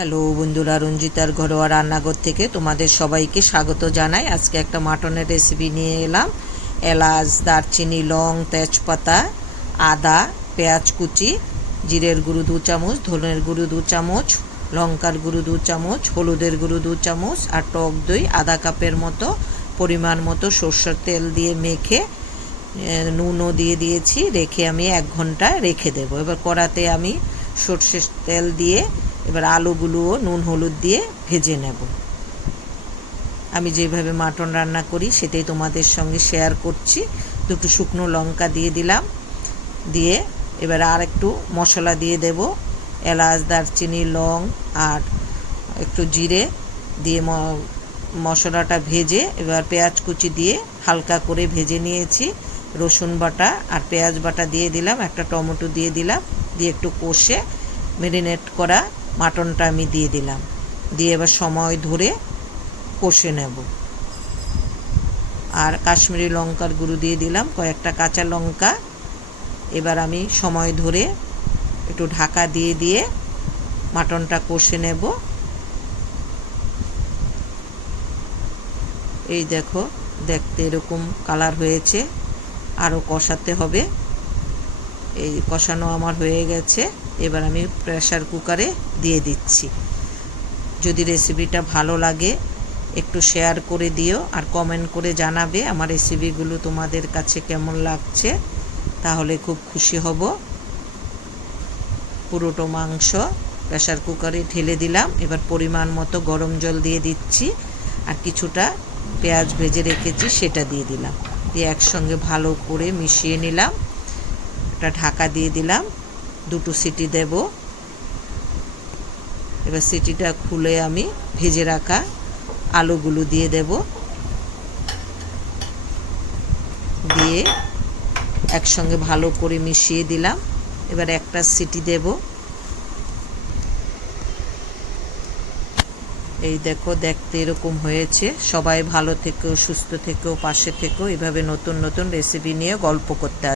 Hello বন্ধুরা, রঞ্জিতার ঘরোয়া রান্নাঘর থেকে তোমাদের সবাইকে স্বাগত জানাই। আজকে একটা মাটনের রেসিপি নিয়ে এলাম। এলাচ, দারচিনি, লং, তেজপাতা, আদা, পেঁয়াজ কুচি, জিরের গুঁড়ো 2 চামচ, ধনের গুঁড়ো 2 চামচ, লঙ্কার গুঁড়ো 2 চামচ, হলুদের গুঁড়ো 2 চামচ আর টক দই আধা কাপের মতো, পরিমাণ মতো সরষের তেল দিয়ে মেখে নুনও দিয়ে দিয়েছি, রেখে আমি 1 ঘন্টা রেখে দেব। এবার কড়াতে আমি সরষের তেল দিয়ে এবার আলুগুলোও নুন হলুদ দিয়ে ভেজে নেব। আমি যেভাবে মাটন রান্না করি সেটাই তোমাদের সঙ্গে শেয়ার করছি। 2টো শুকনো লঙ্কা দিয়ে দিলাম, দিয়ে এবার আর একটু মশলা দিয়ে দেব। এলাচ, দারচিনি, লং আর একটু জিরে দিয়ে মশলাটা ভেজে এবার পেঁয়াজ কুচি দিয়ে হালকা করে ভেজে নিয়েছি। রসুন বাটা আর পেঁয়াজ বাটা দিয়ে দিলাম, একটা টমেটো দিয়ে দিলাম, দিয়ে একটু কষে ম্যারিনেট করা মাটনটা আমি দিয়ে দিলাম, দিয়ে এবার সময় ধরে কষে নেব। আর কাশ্মীরি লঙ্কার গুঁড়ো দিয়ে দিলাম, কয়েকটা কাঁচা লঙ্কা। এবার আমি সময় ধরে একটু ঢাকা দিয়ে দিয়ে মাটনটা কষে নেব। এই দেখো, দেখতে এরকম কালার হয়েছে, আরও কষাতে হবে। এই কষানো আমার হয়ে গেছে। এবার আমি প্রেসার কুকারে দিয়ে দিচ্ছি। যদি রেসিপিটা ভালো লাগে একটু শেয়ার করে দিও আর কমেন্ট করে জানাবে আমার রেসিপিগুলো তোমাদের কাছে কেমন লাগছে, তাহলে খুব খুশি হব। পুরোটো মাংস প্রেসার কুকারে ঢেলে দিলাম। এবার পরিমাণ মতো গরম জল দিয়ে দিচ্ছি আর কিছুটা পেঁয়াজ ভেজে রেখেছি সেটা দিয়ে দিলাম, দিয়ে একসঙ্গে ভালো করে মিশিয়ে নিলাম। একটা ঢাকা দিয়ে দিলাম, 2টো সিটি দেব। এবার সিটিটা খুলে আমি ভেজে রাখা আলুগুলো দিয়ে দেব, দিয়ে একসঙ্গে ভালো করে মিশিয়ে দিলাম। এবার একটা সিটি দেব। এই দেখো, দেখতে এরকম হয়েছে। সবাই ভালো থেকো, সুস্থ থেকো, পাশে থেকো। এভাবে নতুন নতুন রেসিপি নিয়ে গল্প করতে